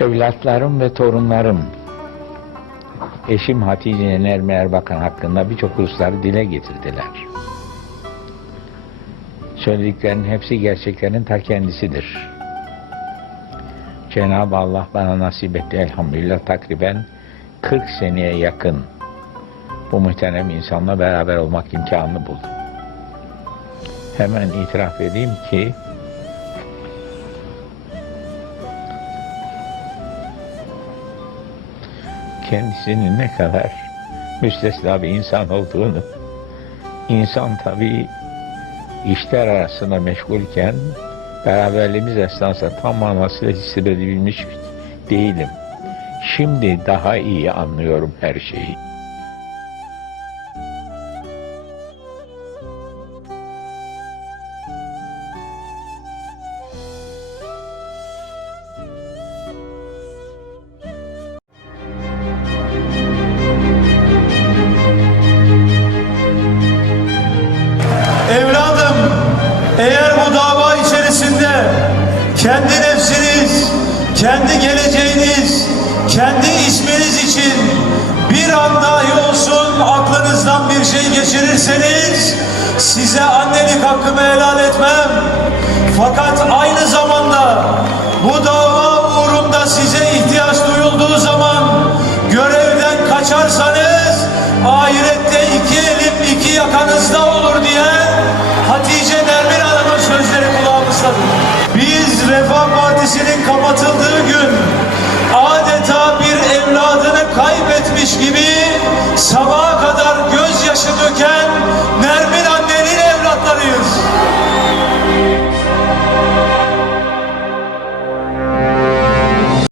Evlatlarım ve torunlarım, eşim Hatice Nermi Erbakan hakkında birçok hususları dile getirdiler. Söylediklerinin hepsi gerçeklerin ta kendisidir. Cenab-ı Allah bana nasip etti elhamdülillah takriben 40 seneye yakın bu muhterem insanla beraber olmak imkanını buldum. Hemen itiraf edeyim ki kendisinin ne kadar müstesna bir insan olduğunu insan tabii işler arasında meşgulken beraberliğimiz esnasında tam manasıyla hissedebilmiş değilim. Şimdi daha iyi anlıyorum her şeyi. Eğer bu dava içerisinde kendi nefsiniz, kendi geleceğiniz, kendi isminiz için bir an dahi olsun aklınızdan bir şey geçirirseniz size annelik hakkımı helal etmem. Fakat aynı zamanda bu dava uğrunda size ihtiyaç duyulduğu zaman görevden kaçarsanız ahirette iki Refah Partisi'nin kapatıldığı gün